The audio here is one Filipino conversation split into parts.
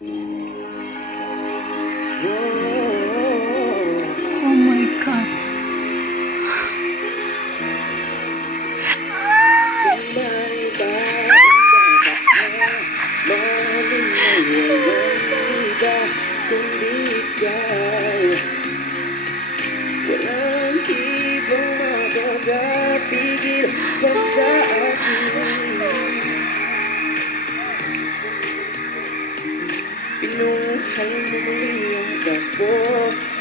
Oh my God. Kundi ikaw, walang ibang makakapigil pa sa akin. Pinuhay mo muli ang takbo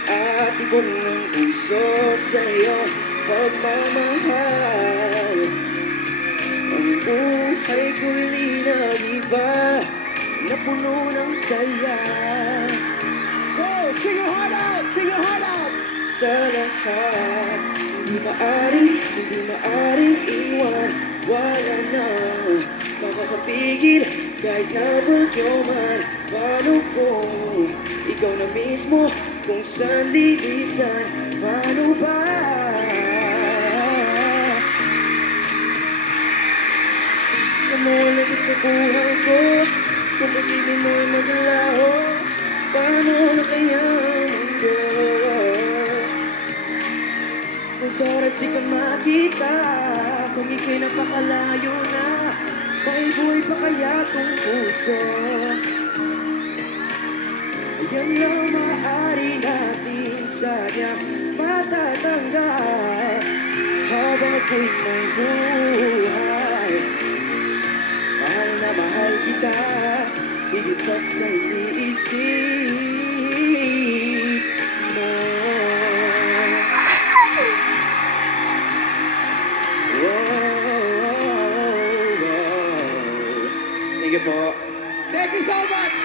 at ibon ng puso sa iyong pagmamahal. Ang buhay ko'y nag-iba na puno ng saya. Go! Sing your heart out! Sing your heart out! Sa lahat, hindi maaari iwan. Wala na makakapigil kahit na bagyo man. Paano kung ikaw na mismo kung saan lilisan? Paano ba? Namawala ka sa buhay ko, kung pag-ibig mo'y maglaho, paano na kaya ang mundo? Kung sa oras di ka makita, kung ika'y napakalayo na, may buhay pa kaya tong puso? Ayan lang maaari natin sana matatanggap habang ako'y may buhay. Mahal na mahal kita, higit pa sa iniisip mo. Thank you po. Thank you so much!